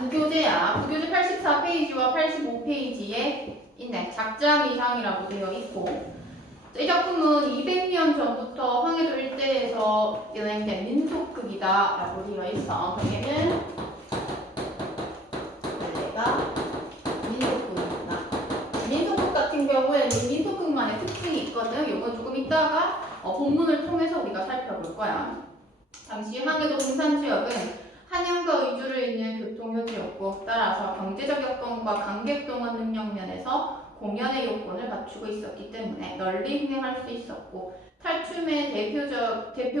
부교재야. 부교재 84페이지와 85페이지에 있네. 작자미상이라고 되어 있고, 이 작품은 200년 전부터 황해도 일대에서 연행된 민속극이다라고 되어 있어. 그러면은 원래가 민속극이구나. 민속극 같은 경우에는 민속극만의 특징이 있거든. 이건 조금 이따가 본문을 통해서 우리가 살펴볼 거야. 당시 황해도 동산지역은 한양과 의주를 잇는 교통효지였고, 따라서 경제적 여건과 관객 동원 능력 면에서 공연의 요건을 갖추고 있었기 때문에 널리 흥행할 수 있었고, 탈춤의 대표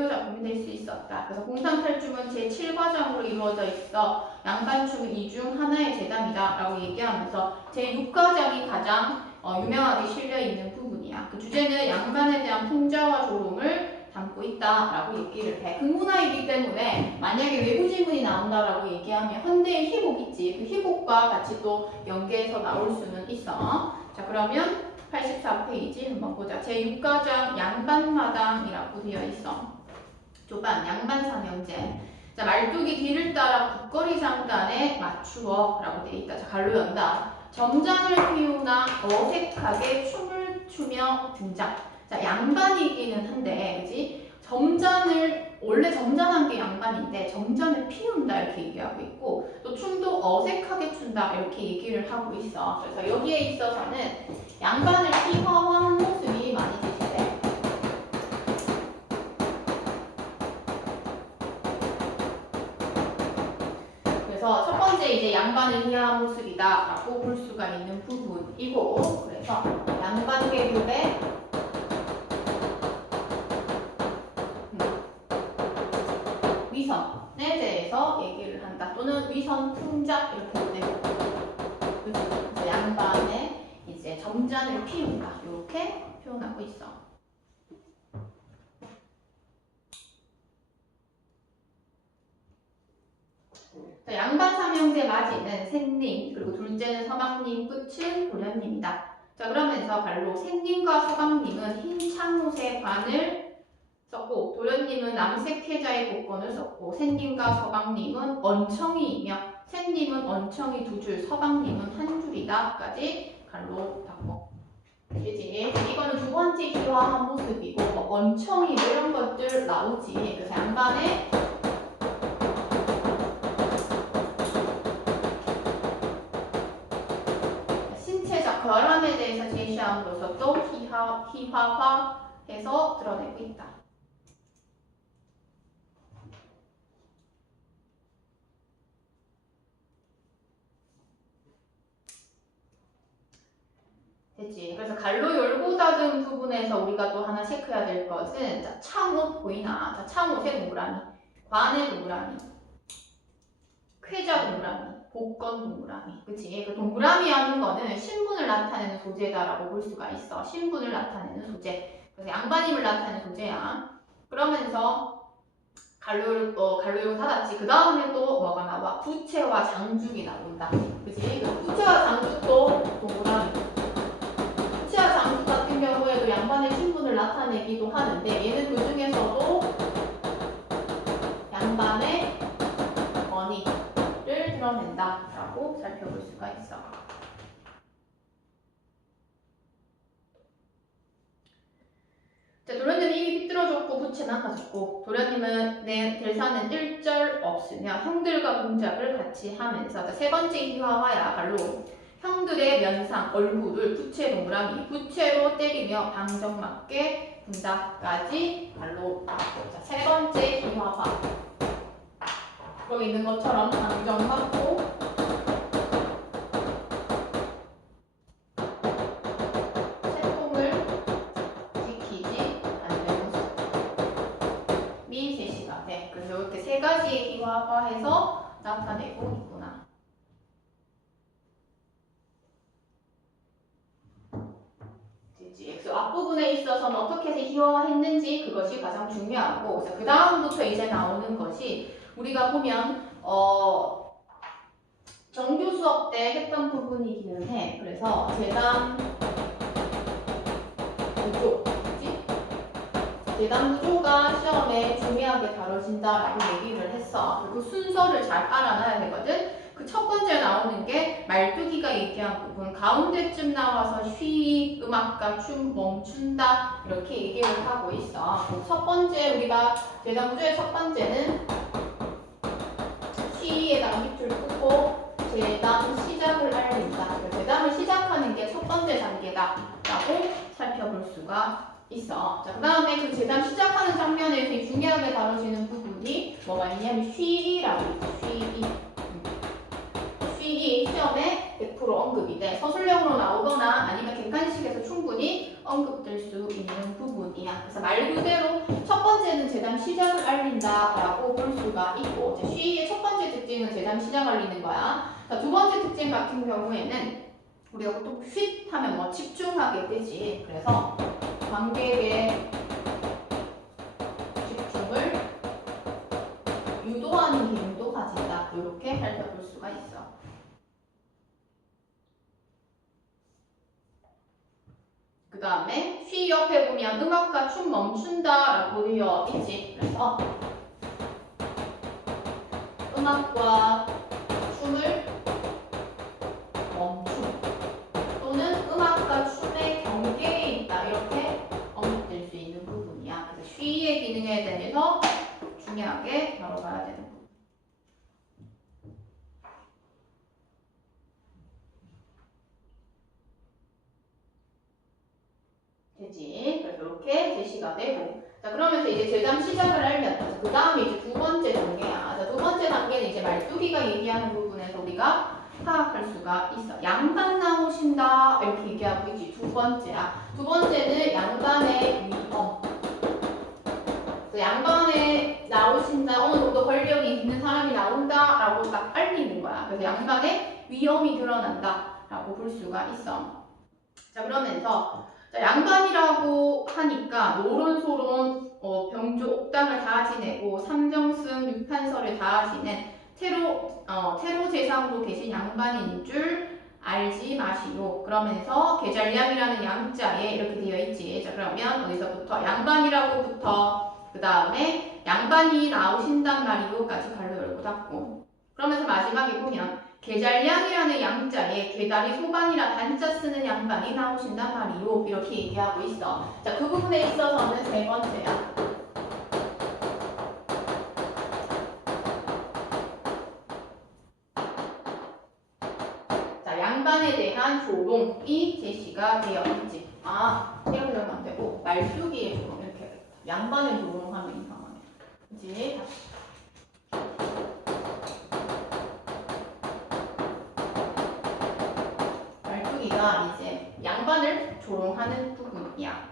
작품이 될 수 있었다. 그래서 공상탈춤은 제7과정으로 이루어져 있어 양반춤은 이 중 하나의 재단이다 라고 얘기하면서 제6과정이 가장 유명하게 실려있는 부분이야. 그 주제는 양반에 대한 풍자와 조롱을 담고 있다라고 얘기를 해. 극문화이기 때문에 만약에 외부 질문이 나온다라고 얘기하면 현대의 희곡 있지. 그 희곡과 같이 또 연계해서 나올 수는 있어. 자, 그러면 84페이지 한번 보자. 제6과장 양반마당이라고 되어 있어. 조반 양반삼형제. 자, 말뚝이 뒤를 따라 국거리 장단에 맞추어 라고 되어 있다. 자, 갈로 연다. 점장을 피우나 어색하게 춤을 추며 등장. 자, 양반이기는 한데, 그지? 원래 점잖한 게 양반인데, 점잖을 피운다, 이렇게 얘기하고 있고, 또 춤도 어색하게 춘다, 이렇게 얘기를 하고 있어. 그래서 여기에 있어서는 양반을 희화화한 모습이 많이 제시돼. 그래서 첫 번째 이제 양반을 희화한 모습이다, 라고 볼 수가 있는 부분이고, 그래서 양반 계급의 위선에 대해서 얘기를 한다. 또는 위선 풍작 이렇게 보내고, 그래서 양반의 이제 점잔을 피운다. 이렇게 표현하고 있어. 자, 양반 삼형제 맞이는 샌님, 그리고 둘째는 서방님, 끝은 도련님이다. 자, 그러면서 갈로 샌님과 서방님은 흰 창옷의 관을 썼고, 도련님은 남색 태자의 복권을 썼고, 샌님과 서방님은 언청이이며, 샌님은 언청이 2줄, 서방님은 1줄이다까지 갈로 닫고. 그치? 이거는 두 번째 희화한 모습이고, 언청이 뭐 이런 것들 나오지. 그래서 양반의 신체적 결함에 대해서 제시함으로써 또 희화화해서 드러내고 있다. 됐지. 그래서 갈로 열고 닫은 부분에서 우리가 또 하나 체크해야 될 것은, 자, 창옷 보이나? 자, 창옷의 동그라미, 관의 동그라미, 쾌자 동그라미, 복권 동그라미. 그치? 그 동그라미 하는 거는 신분을 나타내는 소재다라고 볼 수가 있어. 신분을 나타내는 소재. 그래서 양반임을 나타내는 소재야. 그러면서 갈로 열고 닫았지. 그 다음에 또 뭐가 나와? 부채와 장죽이 나온다. 그치? 부채와 장죽도 동그라미. 부채와 장죽 같은 경우에도 양반의 신분을 나타내기도 하는데, 얘는 그 중에서도 양반의 권위를 드러낸다라고 살펴볼 수가 있어. 자, 도련님은 이미 삐뚤어졌고 부채 나가졌고, 도련님은 내 대사는 1절 없으며 형들과 동작을 같이 하면서, 자, 세 번째 희화화야. 갈로 형들의 면상, 얼굴을 부채 동그라미, 부채로 때리며 방정맞게 분다까지 갈로 나왔고. 자, 세 번째 희화화. 여기 있는 것처럼 방정맞고 채통을 지키지 않는 모습이 제시가 돼. 그래서 이렇게 세 가지의 희화화해서 나타내고 있구나. 그래서 앞부분에 있어서는 어떻게 해서 희화화했는지 그것이 가장 중요하고, 그 다음부터 이제 나오는 것이 우리가 보면 정규 수업 때 했던 부분이기는 해. 그래서 재단 구조, 그치? 재단 구조가 시험에 중요하게 다뤄진다라고 얘기를 했어. 그리고 순서를 잘 알아놔야 되거든. 그 첫 번째 나오는 게 말뚝이가 얘기한 부분 가운데쯤 나와서 쉬, 음악과 춤 멈춘다 이렇게 얘기를 하고 있어. 첫 번째 우리가 재담주의 첫 번째는 쉬에다가 밑줄 끄고 재담 시작을 알린다. 재담을 시작하는 게 첫 번째 단계다라고 살펴볼 수가 있어. 자, 그 다음에 그 재담 시작하는 장면에서 중요하게 다뤄지는 부분이 뭐가 있냐면 쉬이라고 있어. 쉬이 시험에 100% 언급이 돼. 서술형으로 나오거나 아니면 객관식에서 충분히 언급될 수 있는 부분이야. 그래서 말 그대로 첫 번째는 재담 시작을 알린다라고 볼 수가 있고, 쉬이의 첫 번째 특징은 재담 시작 알리는 거야. 자, 두 번째 특징 같은 경우에는 우리가 보통 쉿 하면 뭐 집중하게 되지. 그래서 관객의 집중을 유도하는 기능도 가진다. 이렇게 살펴볼 수가 있어. 그 다음에 쉬 옆에 보면 음악과 춤 멈춘다라고 되어 있지. 그래서 음악과 춤을 멈춤 또는 음악과 춤의 경계에 있다 이렇게 언급될 수 있는 부분이야. 그래서 쉬의 기능에 대해서 중요하게 다뤄봐야 되는 부분. 되지. 그래서 이렇게 제시가 되고. 자, 그러면서 이제 재담 시작을 알면, 그 다음에 이제 두 번째 단계야. 자, 두 번째 단계는 이제 말뚝이가 얘기하는 부분에서 우리가 파악할 수가 있어. 양반 나오신다. 이렇게 얘기하고 있지. 두 번째야. 두 번째는 양반의 위험. 양반에 나오신다. 어느 정도 권력이 있는 사람이 나온다라고 딱 알리는 거야. 그래서 양반의 위험이 드러난다라고 볼 수가 있어. 자, 그러면서 자, 양반이라고 하니까 노론소론 병조 옥당을 다 지내고 삼정승 유판설을 다 지낸 태로 재상으로 계신 양반인 줄 알지 마시오. 그러면서 계잘량이라는 양자에 이렇게 되어 있지. 자, 그러면 어디서부터 양반이라고부터 그 다음에 양반이 나오신단 말이오까지 갈로 열고 닫고. 그러면서 마지막에 보면 계잘량이라는 양자에 계다리 소반이라 단자 쓰는 양반이 나오신단 말이오. 이렇게 얘기하고 있어. 자, 그 부분에 있어서는 세 번째야. 자, 양반에 대한 조롱이 제시가 되어 있지. 아, 이렇게 하면 안 되고 말뚝이의 조롱 이렇게 해야겠다. 양반의 조롱하면 이상하네. 그치? 다시. 이제 양반을 조롱하는 부분이야.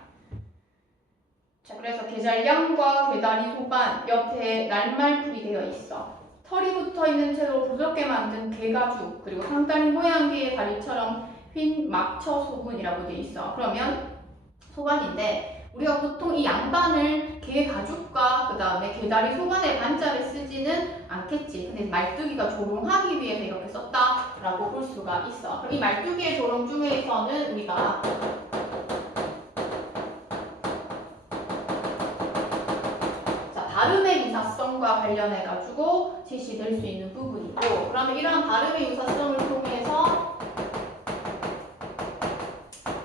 자, 그래서 계잘량과 계다리 소반 옆에 날말풀이 되어 있어. 털이 붙어 있는 채로 부드럽게 만든 개가죽 그리고 상다리 모양개의 다리처럼 휜 막처 소분이라고 되어 있어. 그러면 소반인데 우리가 보통 이 양반을 개 가죽과 그 다음에 개다리 소반의 반자를 쓰지는 않겠지. 근데 말뚝이가 조롱하기 위해서 이렇게 썼다라고 볼 수가 있어. 그럼 이 말뚝이의 조롱 중에서는 우리가 자, 발음의 유사성과 관련해가지고 제시될 수 있는 부분이고, 그러면 이러한 발음의 유사성을 통해서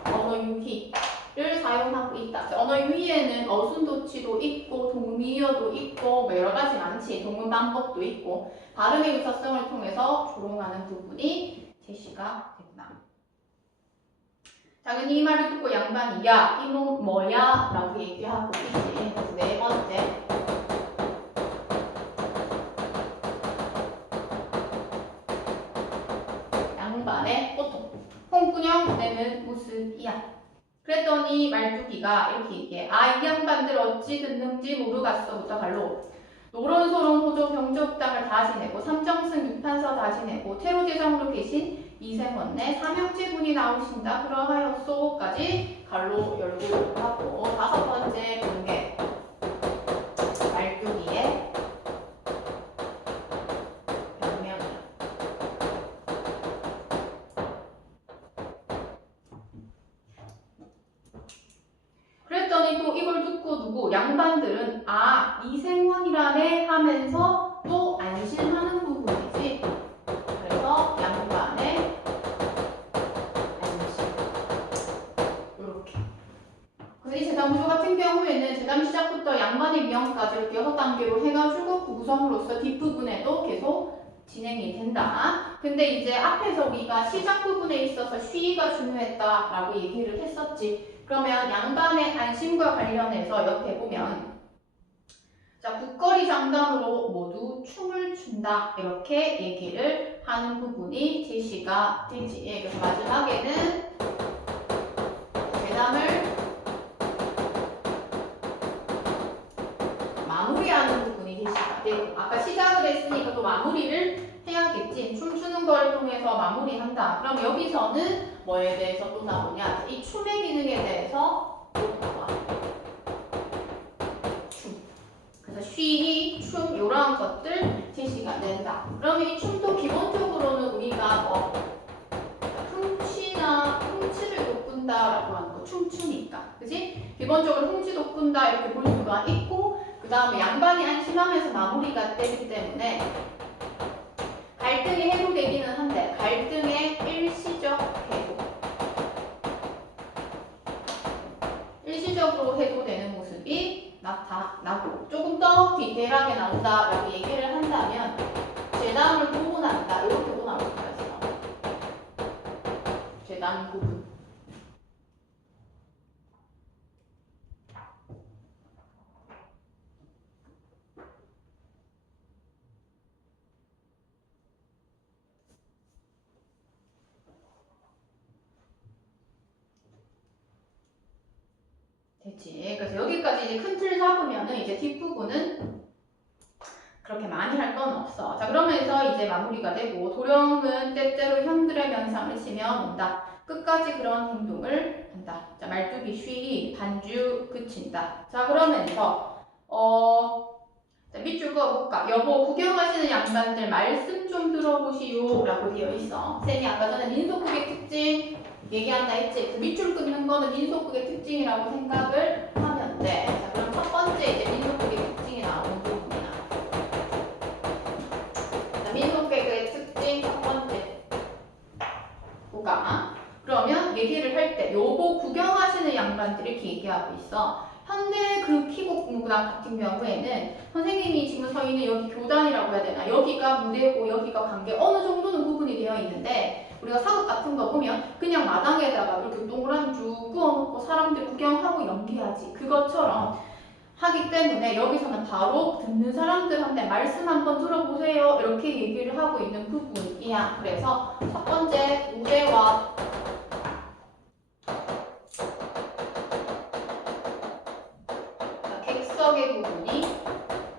언어 유희를 사용하고 있다. 언어 유희에는 어순도치도 있고 동미어도 있고 뭐 여러 가지 많지. 동문 방법도 있고 발음의 유사성을 통해서 조롱하는 부분이 제시가 된다. 당연히 이 말을 듣고 양반이 야 이놈 뭐야 라고 얘기하고 있지. 그래서 네 번째 양반의 보통 홍군형 내는 모습이야. 그랬더니 말뚝이가 이렇게 얘기해. 아, 이 양반들 어찌 듣는지 모르겠어부터 갈로 노론소론 호조 병조옥당을 다 지내고 삼정승 유판서 다 지내고 태로제정으로 계신 이생원내 삼형제분이 나오신다 그러하였소까지 갈로 열고 하고. 다섯 번째 공개 말뚝이의 변명이야. 그랬더니 또 이걸 듣고 누구 양반들은 아 이생원이라네 하면서 또 안심하는 부분이지. 그래서 대담조 같은 경우에는 재담 시작부터 양반의 미형까지 이렇게 6단계로 해가지고 그 구성으로서 뒷부분에도 계속 진행이 된다. 근데 이제 앞에서 우리가 시작 부분에 있어서 쉬가 중요했다라고 얘기를 했었지. 그러면 양반의 안심과 관련해서 옆에 보면 자, 국거리 장단으로 모두 춤을 춘다 이렇게 얘기를 하는 부분이 제시가 되지. 그래서 마지막에는 대담을 마무리하는 부분이 제시가 되고, 아까 시작을 했으니까 또 마무리를 해야겠지. 춤추는 걸 통해서 마무리한다. 그럼 여기서는 뭐에 대해서 또 나오냐? 이 춤의 기능에 대해서 또 나와. 춤. 그래서 쉬, 춤 이런 것들 제시가 된다. 그러면 이 춤도 기본적으로는 우리가 뭐 흥치를 돋군다라고 하는 거, 춤추니까, 그지? 기본적으로 흥치 돋군다 이렇게 볼 수가 있고, 그 다음에 양반이 안심하면서 마무리가 되기 때문에 갈등이 해소되기는 한데 갈등의 일시적 해소, 일시적으로 해소되는 모습이 나타나고, 조금 더 디테일하게 나온다라고 얘기를 한다면 재담을 보고 난다 이렇게도 나올 수가 있어. 재담 부분. 됐지. 그래서 여기까지 이제 큰 틀 잡으면은 이제 뒷부분은 그렇게 많이 할 건 없어. 자, 그러면서 이제 마무리가 되고, 도령은 때때로 형들의 면상을 치며 논다. 끝까지 그런 행동을 한다. 자, 말뚝이 쉬, 반주 그친다. 자, 그러면서 자, 밑줄 그어볼까? 여보, 구경하시는 양반들 말씀 좀 들어보시오 라고 되어 있어. 쌤이 아까 전에 민속극의 특징 얘기한다 했지? 그 밑줄 긋는 거는 민속극의 특징이라고 생각을 하면 돼. 자, 그럼 첫 번째 이제 민속극의 특징이 나오는 부분이야. 자, 민속극의 특징 첫 번째. 뭐가? 그러면 얘기를 할 때 요거 구경하시는 양반들이 이렇게 얘기하고 있어. 현대 그 피곡 문학 같은 경우에는 선생님이 지금 서 있는 여기 교단이라고 해야 되나? 여기가 무대고 여기가 관계 어느 정도는 구분이 되어 있는데, 우리가 사극 같은 거 보면 그냥 마당에다가 이렇게 동그라미 쭉 그어놓고 사람들 구경하고 연기하지. 그것처럼 하기 때문에 여기서는 바로 듣는 사람들한테 말씀 한번 들어보세요 이렇게 얘기를 하고 있는 부분이야. 그래서 첫 번째 무대와 객석의 부분이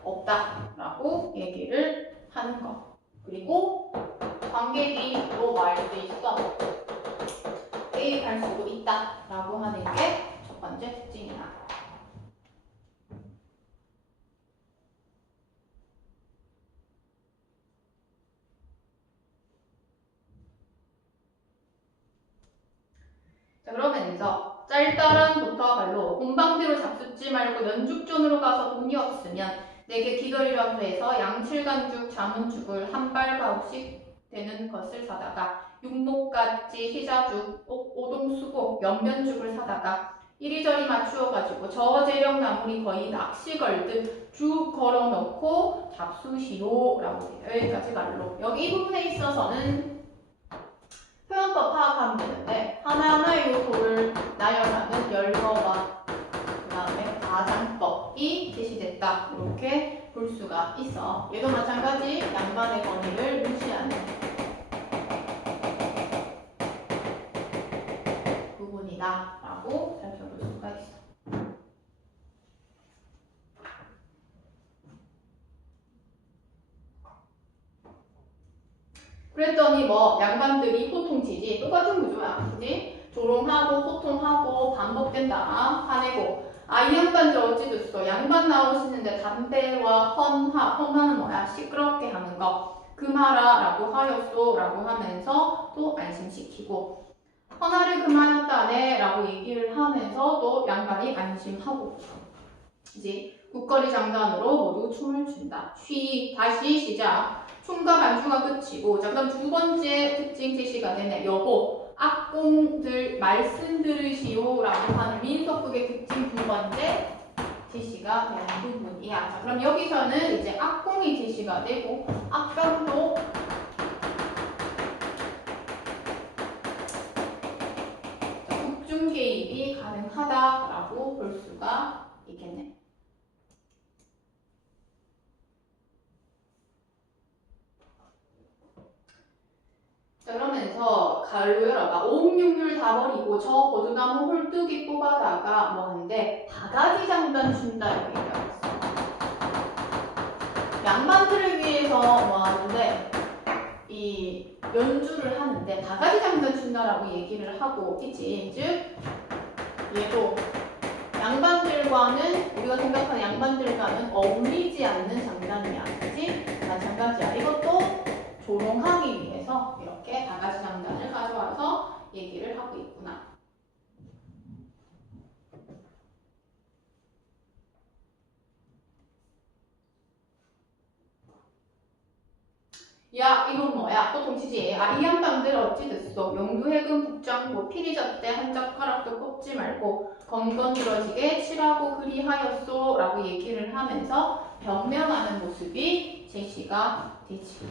없다라고 얘기를 하는 거. 그리고 관객이 또 말도 있어. 개입할 수도 있다라고 하는 게 첫 번째 특징이야. 자, 그러면서 짤따란부터 발로 공방대로 잡숫지 말고 연죽전으로 가서 돈이 없으면 내게 기거리라고 해서 양칠간죽 자문죽을 한 발가옥씩 되는 것을 사다가 육목같이 희자죽, 오동수고, 연면죽을 사다가 이리저리 맞추어가지고 저재령 나물이 거의 낚시 걸듯 쭉 걸어놓고 잡수시오 라고 해요. 여기까지 말로. 여기 이 부분에 있어서는 표현법 파악하면 되는데 하나하나의 요소를 나열하는 열거와 그 다음에 가장법이 제시됐다 이렇게 볼 수가 있어. 얘도 마찬가지 양반의 권위를 무시하는 부분이다 라고 살펴볼 수가 있어. 그랬더니 뭐 양반들이 호통치지. 똑같은 구조야. 그지? 조롱하고 호통하고 반복된다. 화내고. 아, 이 양반 저 어찌 됐어. 양반 나오시는데 담배와 헌화는 뭐야? 시끄럽게 하는 거. 금하라 라고 하였소 라고 하면서 또 안심시키고, 헌화를 금하였다네 라고 얘기를 하면서 또 양반이 안심하고, 이제 국거리 장단으로 모두 춤을 춘다. 다시 시작. 춤과 반주가 끝이고, 자, 그럼 두 번째 특징 제시가 되네. 여보, 악공들 말씀 들으시오라고 하는 민속극의 특징 두 번째 제시가 되는 부분이야. 자, 그럼 여기서는 이제 악공이 제시가 되고 악변도 국중 개입이 가능하다라고 볼 수가 있겠네. 자, 그러면서 가을로 열어봐. 오음육률 다 버리고 저 버드나무 홀뚜기 뽑아다가 뭐 한데 다가지 장단 준다 이렇게 얘기하고 있어. 양반들을 위해서 뭐 하는데 이 연주를 하는데 다가지 장단 준다라고 얘기를 하고 있지. 즉 얘도 양반들과는 우리가 생각하는 양반들과는 어울리지 않는 장단이야. 그치? 마찬가지야. 이것도 조롱하기 위해서 이렇게 다가지 장단을 가져와서 얘기를 하고 있구나. 야, 이건 뭐야? 호통치지. 아, 이 양반들 어찌 됐어? 영두해금 북장고 피리젓대 한 짝가락도 꼽지 말고 건건드러지게 칠하고 그리하였소 라고 얘기를 하면서 변명하는 모습이 제시가 되지.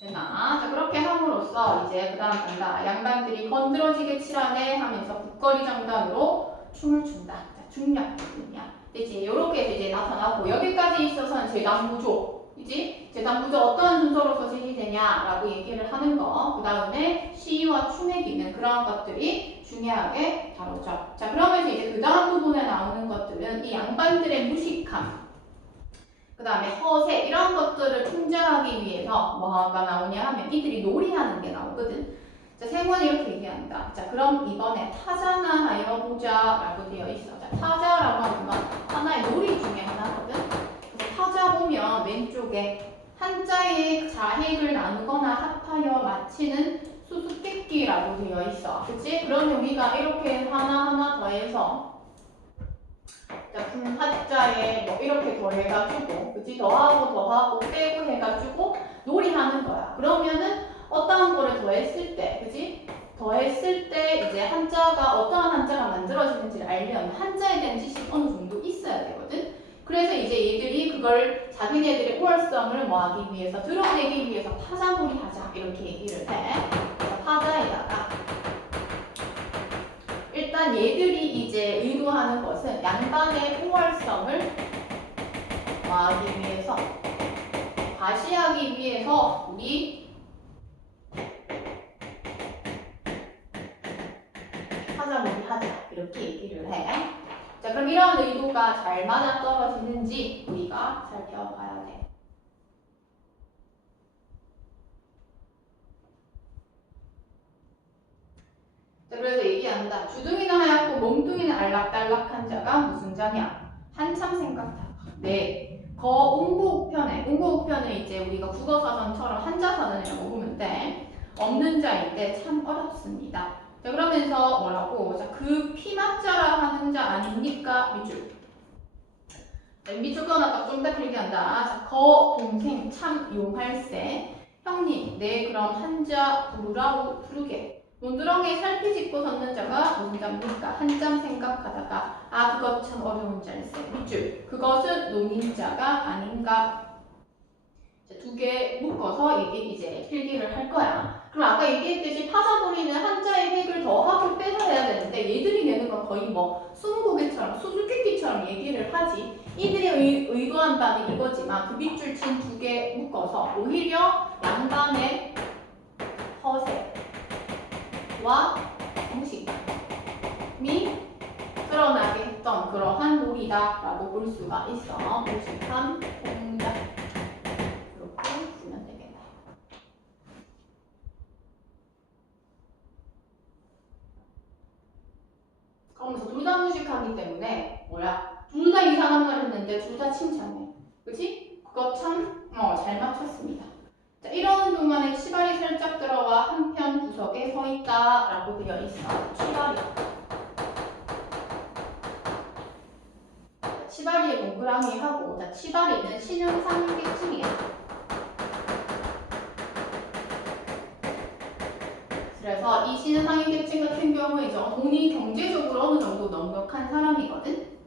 되나? 자, 그렇게 함으로써 이제 그 다음 간다. 양반들이 건드러지게 칠하네 하면서 북거리 장단으로 춤을 춘다. 자, 중력 부분이야. 되지? 요렇게 해서 이제 나타나고 여기까지 있어서는 재단구조. 그지? 재단구조 어떠한 순서로서 제시되냐라고 얘기를 하는 거. 그 다음에 시와 춤의 기능 그러한 것들이 중요하게 다루죠. 자, 그러면서 이제 그 다음 부분에 나오는 것들은 이 양반들의 무식함. 그 다음에 허세 이런 것들을 통제하기 위해서 뭐가 나오냐 하면 이들이 놀이하는 게 나오거든. 자, 세모는 이렇게 얘기한다. 자, 그럼 이번에 타자나 하여 보자 라고 되어 있어. 자, 타자라고 하는 건 하나의 놀이 중에 하나거든. 그래서 타자 보면 왼쪽에 한자의 자핵을 나누거나 합하여 마치는 수수께끼라고 되어 있어. 그치? 그러면 우리가 이렇게 하나하나 더해서 자, 분하자에 뭐 이렇게 더해가지고, 그치? 더하고 빼고 해가지고 놀이하는 거야. 그러면은 어떠한 거를 더했을 때, 그치? 더했을 때 이제 한자가 어떠한 한자가 만들어지는지를 알려면 한자에 대한 지식이 어느 정도 있어야 되거든. 그래서 이제 얘들이 그걸 자기네들의 우월성을 뭐 하기 위해서 드러내기 위해서 타자놀이 하자 이렇게 얘기를 해. 그래서 타자에다가 일단 얘들이 이제 의도하는 것은 양반의 우월성을 하기 위해서 과시하기 위해서 우리 타자놀이 하자 이렇게 얘기를 해. 자, 그럼 이런 의도가 잘 맞아떨어지는지 우리가 살펴봐야 돼. 자, 그래서 얘기한다. 주둥이는 하얗고 몸뚱이는 알락달락한 자가 무슨 자냐? 한참 생각하다. 네. 웅고우편에 웅고우편은 이제 우리가 국어사전처럼 한자사전이라고 보면 돼. 없는 자인데 참 어렵습니다. 자, 그러면서 뭐라고? 자, 그 피맞자라 하는 자 아닙니까? 밑줄. 자, 밑줄 꺼놨다 좀 더 길게 한다. 자, 동생 참 용할세. 형님, 네 그럼 한자 부르라고 부르게. 문드렁에 살피 짚고 섰는 자가 무슨 자입니까? 한참 생각하다가 아 그것 참 어려운 자일세. 밑줄. 그것은 농인자가 아닌가. 두 개 묶어서 이게 이제 필기를 할 거야. 그럼 아까 얘기했듯이 타자놀이는 한자의 획을 더하고 빼서 해야 되는데 얘들이 내는 건 거의 뭐 스무고개처럼 수수께끼처럼 얘기를 하지. 이들이 의도한 바는 이거지만 그 밑줄 친 두 개 묶어서 오히려 양반의 허세와 무식함이 드러나게 했던 그러한 놀이다라고 볼 수가 있어. 무식함, 공작 이렇게 보면 되겠네. 그러면서 둘 다 무식하기 때문에 뭐야? 둘 다 이상한 말 했는데 둘 다 칭찬해. 그치? 그거 참 잘 맞췄습니다. 자, 이러는 동안에 치발이 살짝 들어와 한편 구석에 서 있다 라고 되어 있어. 치발이. 치발이에 동그라미 하고, 자, 치발이는 신흥상계층이야. 그래서 이 C는 상위계층 같은 경우에죠. 돈이 경제적으로 어느 정도 넉넉한 사람이거든.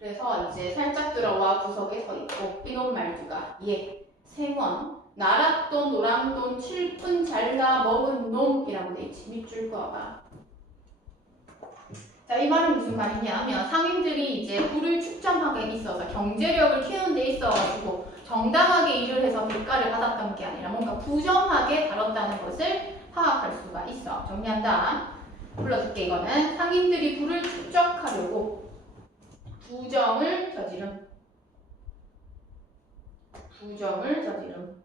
그래서 이제 살짝 들어와 구석에 서 있고 이런 말투가 예, 생원, 나랏돈, 노랑돈, 칠푼 잘라 먹은 놈이라고 돼 있지. 밑줄 그어봐. 자, 이 말은 무슨 말이냐면 상인들이 이제 부를 축적하게 있어서 경제력을 키우는 데 있어가지고 정당하게 일을 해서 대가를 받았던 게 아니라 뭔가 부정하게 다뤘다는 것을 파악할 수가 있어. 정리한다. 불러줄게. 이거는 상인들이 부를 축적하려고 부정을 저지름. 부정을 저지름.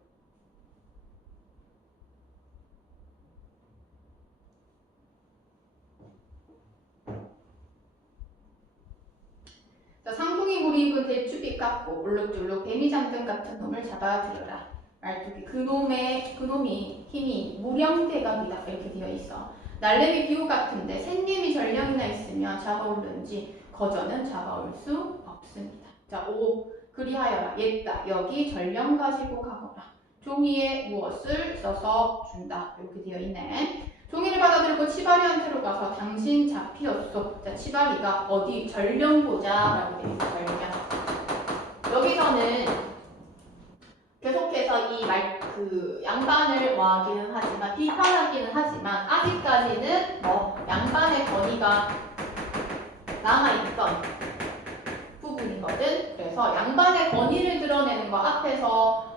자, 상둥이 고리 입은 대추빛 깎고 울룩줄룩 뱀이장등 같은 놈을 잡아들여라. 말투기 그놈이 힘이 무령대갑이다 이렇게 되어 있어. 날래미 비우 같은데 샌님이 전령이나 있으면 잡아올는지 거저는 잡아올 수 없습니다. 자, 5. 그리하여라. 옛다. 여기 전령 가지고 가거라. 종이에 무엇을 써서 준다. 이렇게 되어 있네. 종이를 받아들고 치바리한테로 가서 당신 잡히었소. 자, 치바리가 어디 전령 보자라고 되어 있어. 전령. 여기서는 계속해서 이 양반을 뭐하기는 하지만 비판하기는 하지만 아직까지는 양반의 권위가 남아있던 부분이거든. 그래서 양반의 권위를 드러내는 거 앞에서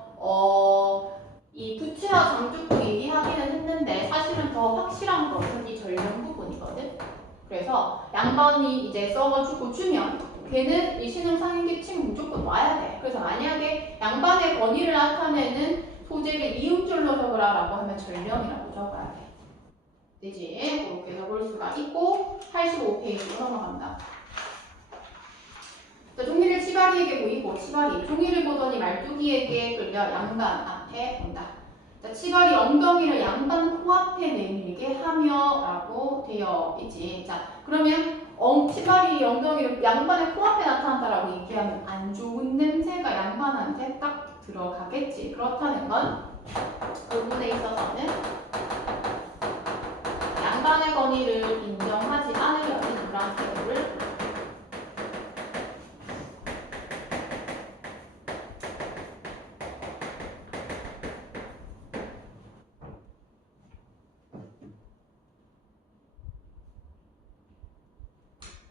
이 부채와 장축도 얘기하기는 했는데 사실은 더 확실한 것은 이 전령 부분이거든. 그래서 양반이 이제 써가지고 주면 걔는 이 신흥 상인계층 무조건 와야 돼. 그래서 만약에 양반의 권위를 나타내는 소재를 이음줄로 적으라라고 하면 전령이라고 적어야 돼. 되지? 그렇게 적을 수가 있고 85페이지로 넘어간다. 자, 종이를 치바리에게 보이고 치바리 종이를 보더니 말뚝이에게 끌려 양반 앞에 온다. 자, 치바리 엉덩이를 양반 코앞에 내밀게 하며 라고 되어 있지. 자, 그러면 치바리 엉덩이를 양반의 코앞에 나타난다라고 얘기하면 안 좋은 냄새가 양반한테 딱 들어가겠지. 그렇다는 건 부분에 있어서는 양반의 권위를 인정하지 않으려는 그런 태도를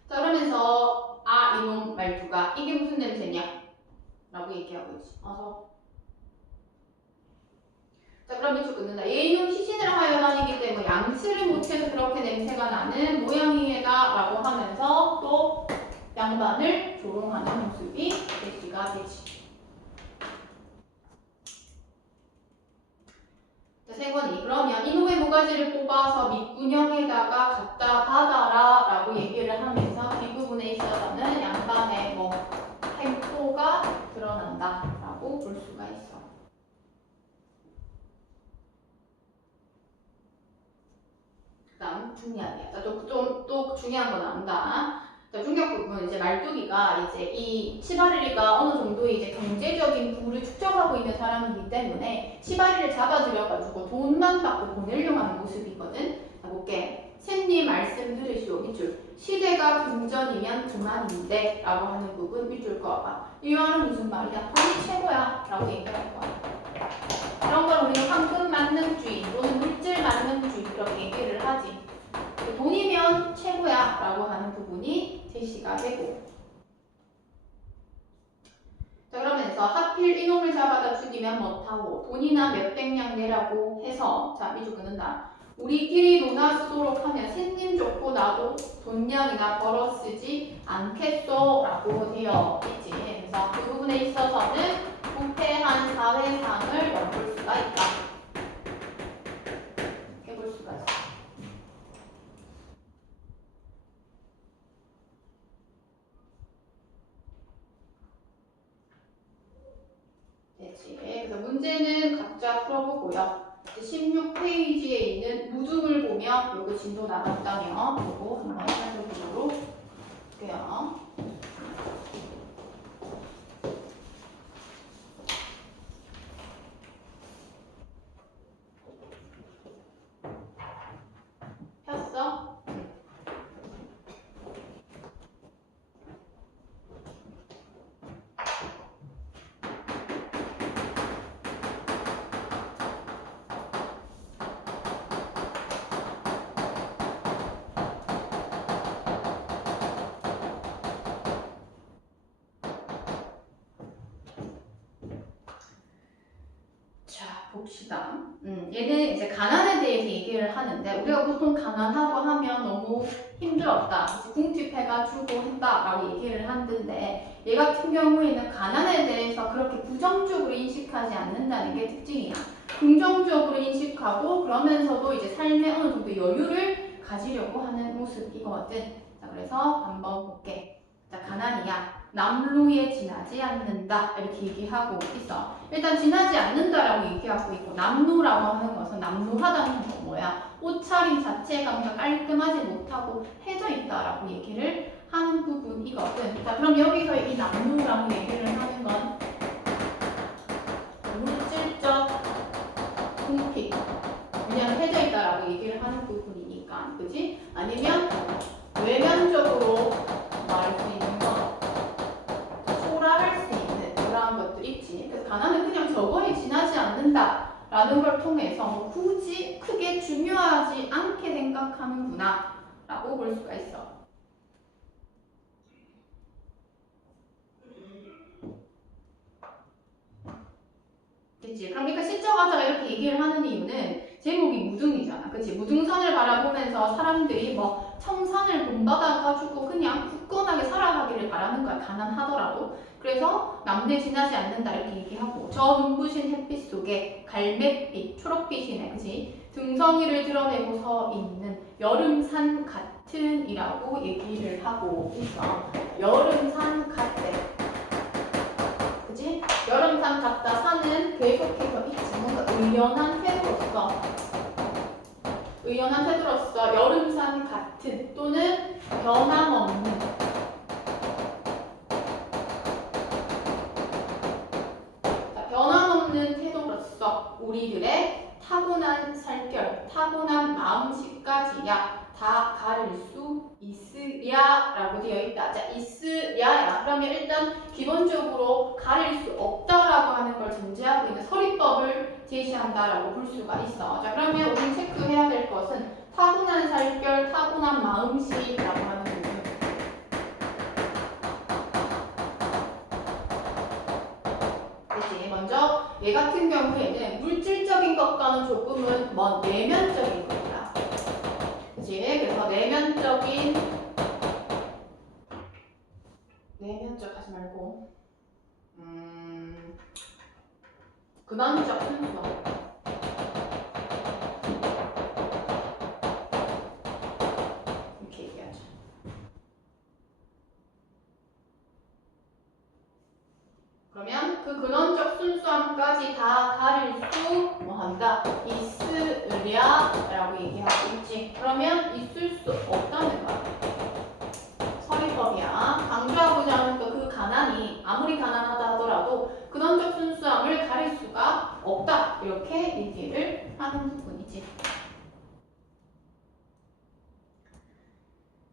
자, 그러면서 이놈 말투가 이게 무슨 냄새냐? 라고 얘기하고 있지. 자, 그럼 밑줄 끊는다. 얘는 시신을 하여 다니기 때문에 양치를 못해서 그렇게 냄새가 나는 모양이다 라고 하면서 또 양반을 조롱하는 모습이 제시가 되지. 자, 세 번이 그러면 이놈의 모가지를 뽑아서 밑구녕에다가 갖다 받아라 라고 얘기를 하면서 뒷부분에 있어서는 양반의 행포가 드러난다 라고 볼 수가 있어. 그 다음 중요하게. 자, 또 중요한 거 나온다. 자, 중요한 부분 이제 말뚝이가 이제 이 치바리가 어느 정도 이제 경제적인 부를 축적하고 있는 사람이기 때문에 치바리를 잡아들여가지고 돈만 받고 보내려고 하는 모습이거든. 자, 볼게. 샌님 말씀 들으시오. 밑줄. 시대가 금전이면 그만인데 라고 하는 부분 밑줄 그어봐. 이 말은 무슨 말이야? 돈이 최고야 라고 얘기할 거야. 이런 걸 우리는 황금 만능주의 또는 물질 만능주의 그렇게 얘기를 하지. 돈이면 최고야 라고 하는 부분이 제시가 되고. 자, 그러면서 하필 이놈을 잡아다 죽이면 못하고 돈이나 몇백냥 내라고 해서 자, 밑줄 끊는다. 우리끼리 논아 쓰도록 하면 샌님 좋고 나도 돈량이나 벌어 쓰지 않겠소 라고 되어 있지. 그래서 그 부분에 있어서는 부패한 사회상을 엿볼 수가 있다. 이렇게 볼 수가 있어. 되지. 그래서 문제는 각자 풀어보고요. 16페이지에 있는 무등을 보면 요거 진도 나갔다면 요거 한번 살펴보도록 할게요. 봅시다. 얘는 이제 가난에 대해서 얘기를 하는데 우리가 보통 가난하고 하면 너무 힘들었다, 궁핍해가지고 했다라고 얘기를 하는데 얘 같은 경우에는 가난에 대해서 그렇게 부정적으로 인식하지 않는다는 게 특징이야. 긍정적으로 인식하고 그러면서도 이제 삶에 어느 정도 여유를 가지려고 하는 모습이거든. 자, 그래서 한번 볼게. 자, 가난이야. 남루에 지나지 않는다 이렇게 얘기하고 있어. 일단 지나지 않는다라고 얘기하고 있고, 남루라고 하는 것은 남루하다는 건 뭐야? 옷차림 자체가 뭔가 깔끔하지 못하고 해져 있다라고 얘기를 하는 부분이거든. 자, 그럼 여기서 이 남루라고 얘기를 하는 건 물질적 궁핍, 왜냐면 해져 있다라고 얘기를 하는 부분이니까, 그지? 아니면 외면적으로 말할 수 있는 거, 초라할 수 있는 그러한 것들이 있지. 그래서 가난은 그냥 저거에 지나지 않는다라는 걸 통해서 뭐 굳이 크게 중요하지 않게 생각하는구나 라고 볼 수가 있어. 그치? 그러니까 시적화자가 이렇게 얘기를 하는 이유는 제목이 무등이잖아. 그치? 무등산을 바라보면서 사람들이 뭐 청산을 본받아가지고 그냥 굳건하게 살아가기를 바라는 거야. 가난하더라도. 그래서 남들 지나지 않는다 이렇게 얘기하고, 저 눈부신 햇빛 속에 갈매빛, 초록빛이네. 그치? 등성이를 드러내고 서 있는 여름산 같은 이라고 얘기를 하고 있어. 여름산 같은. 그치? 여름산 같다. 산은 계속해서 있지. 뭔가 의연한 태도로서 여름산 같은 또는 변함없는, 자, 변함없는 태도로서 우리들의 타고난 살결, 타고난 마음씨까지야 다 가릴 수 있으랴 라고 되어 있다. 자, 있으랴야. 그러면 일단 기본적으로 가릴 수 없다라고 하는 걸 전제하고 있는 서리법을 제시한다라고 볼 수가 있어. 자, 그러면 우리 체크해야 될 것은 타고난 살결, 타고난 마음씨라고 하는 부분. 그치? 먼저 얘 같은 경우에는 물질적인 것과는 조금은 먼 내면적인 거야. 그치? 그래서 내면적 하지 말고 근원적 순수함. 이렇게 얘기하죠. 그러면 그 근원적 순수함까지 다 가릴 수 뭐한다? 있으랴라고 얘기하고 있지. 그러면 있을 수 없다는 거야. 서리법이야. 강조하고자 하는 그 가난이 아무리 가난하다 하더라도 근원적 순수함을 가릴 수가 없다. 이렇게 얘기를 하는 부분이지.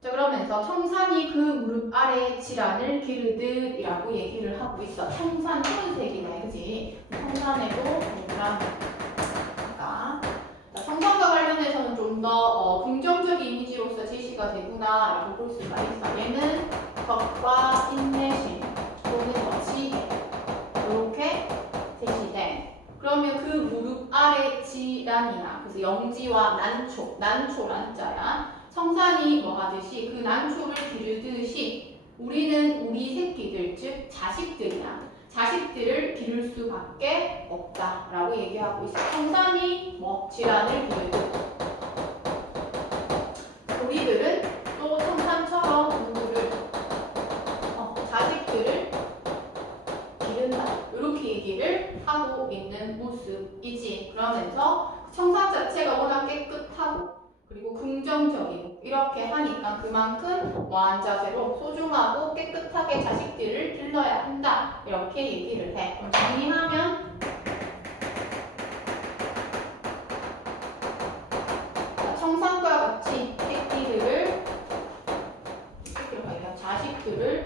자, 그러면서 청산이 그 무릎 아래 질환을 기르듯이라고 얘기를 하고 있어. 청산 푸른색이네, 그지? 청산에도 불안하니까. 자, 청산과 관련해서는 좀 더 긍정적인 이미지로서 제시가 되구나라고 볼 수가 있어. 얘는 덕과 인내심 또는 지혜 이렇게 제시돼. 그러면 그 무릎 아래 질환이야. 그래서 영지와 난초란 자야. 청산이 뭐 하듯이 그 난초를 기르듯이 우리는 우리 새끼들, 즉 자식들이야. 자식들을 기를 수밖에 없다라고 얘기하고 있어. 청산이 뭐 질환을 기르듯 우리들은 또 청산처럼 누구를 자식들을 기른다. 이렇게 얘기를 하고 있는 모습이지. 그러면서 청산 자체가 워낙 깨끗하고 그리고 긍정적이고 이렇게 하니까 그만큼 뭐한 자세로 소중하고 깨끗하게 자식들을 길러야 한다. 이렇게 얘기를 해. 그럼 정리하면 청산과 같이 자식들을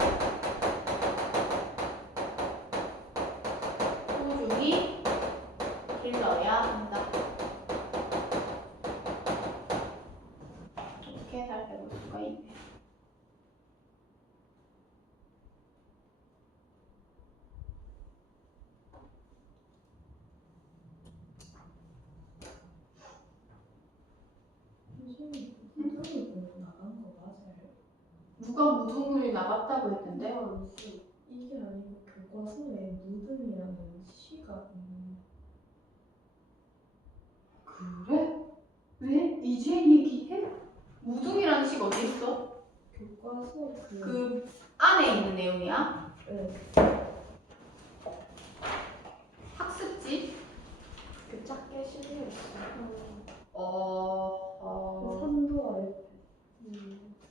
소중히 길러야 한다. 이렇게 살펴볼 수가 있네. 선생님 무등을 보고 나간 거 맞아요? 누가 무등을 나갔다고 했던데? 이게 아니고 교과서에 무등이라는 시가 있는. 그래? 왜? 이제 얘기해? 무등이라는 식 어디 있어? 교과서 그 안에 있는 내용이야? 네. 학습지? 그 작게 실려있어요. 어... 산도와 옆에.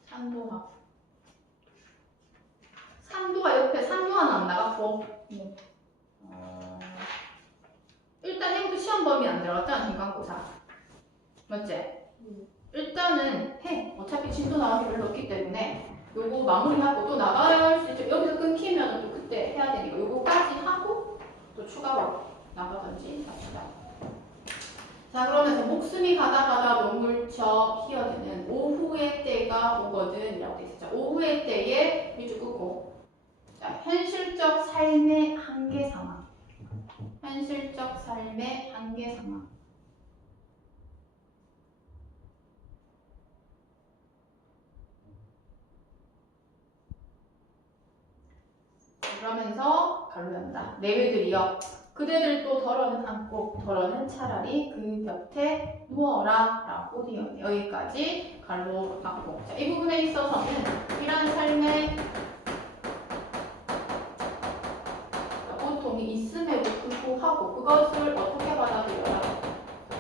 산도화. 산도화 옆에 산도화는 안 나갔고. 네. 일단 행도 시험 범위 안 들어갔잖아, 중간고사. 맞지? 일단은 해. 어차피 진도 나온 게 별로 없기 때문에 요거 마무리하고 또 나갈 수 있죠. 여기서 끊기면 또 그때 해야 되니까 요거까지 하고 또 추가로 나가든지 합시다. 자, 그러면서 목숨이 가다 너무 물쳐 희어드는 오후의 때가 오거든 라고 돼 있었죠. 오후의 때에 밑줄 긋고, 자, 현실적 삶의 한계 상황. 현실적 삶의 한계 상황. 그러면서 반론한다. 내외들이여, 그대들도 덜어는 안고 덜어는 차라리 그 곁에 누워라 라고 되어 있네. 여기까지 갈로 닫고. 자, 이 부분에 있어서는 이러한 삶의 고통이 있음에도 불구하고 그것을 어떻게 받아들여라?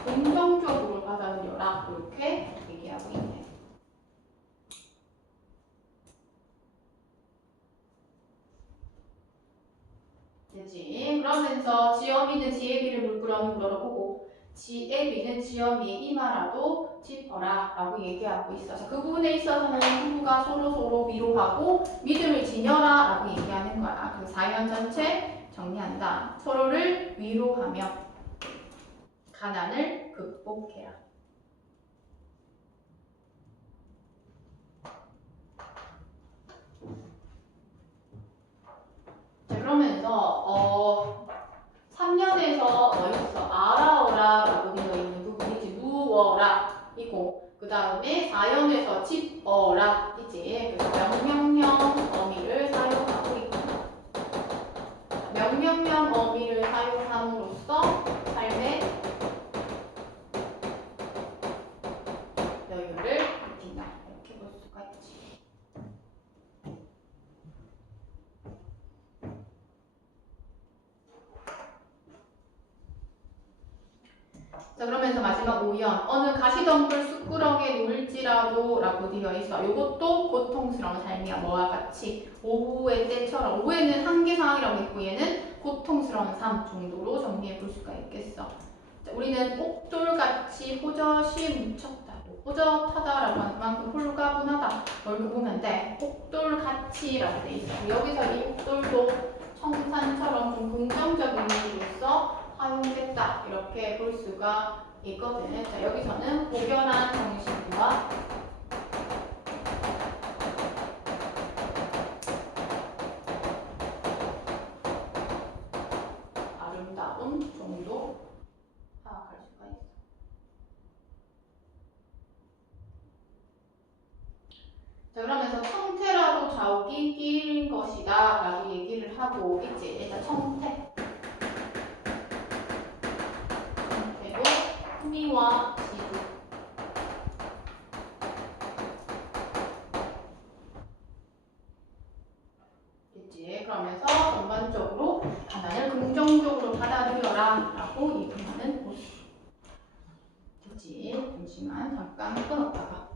긍정적으로 받아들여라. 이렇게 얘기하고 있네. 되지? 그러면서 지엄이는 지혜비를 물끄러미 물어보고 지혜비는 지엄이의 이마라도 짚어라 라고 얘기하고 있어. 자, 그 부분에 있어서는 부부가 서로 위로하고 믿음을 지녀라 라고 얘기하는 거야. 그 사연 전체 정리한다. 서로를 위로하며 가난을 극복해라. 자, 그러면서 3년에서 있어. 알아오라 라고 되어 있는 부분이지. 누워라 이고, 그 다음에 4연에서 집어라 이지. 그래서 명령형 어미를 사용하고 있고, 명령형 어미를 사용함으로써 삶의 여유를 느낀다. 이렇게 볼 수가 있지. 자, 그러면서 마지막 5연. 어느 가시덤불 쑥구렁에 누울지라도 라고 되어 있어. 이것도 고통스러운 삶이야. 뭐와 같이 오후의 때처럼. 오후에는 한계 상황이라고 했고 얘는 고통스러운 삶 정도로 정리해 볼 수가 있겠어. 자, 우리는 옥돌같이 호젓이 묻혔다. 호젓하다라고 하는 만큼 홀가분하다. 이렇게 보면 돼. 옥돌같이라고 돼 있어. 여기서 이 옥돌도 청산처럼 좀 긍정적인 의미로서 활용됐다 이렇게 볼 수가 있거든. 자, 여기서는 고결한 정신과 아름다운 정도 파악할 수가 있어. 자, 그러면서 청태라도 자욱이 끼인 것이다 라고 얘기를 하고 있지. 일단 청태. 흥미와 지구. 됐지? 그러면서 전반적으로 가난을 긍정적으로 받아들여라 라고 얘기하는 모습. 됐지? 잠시만 잠깐 끊었다가.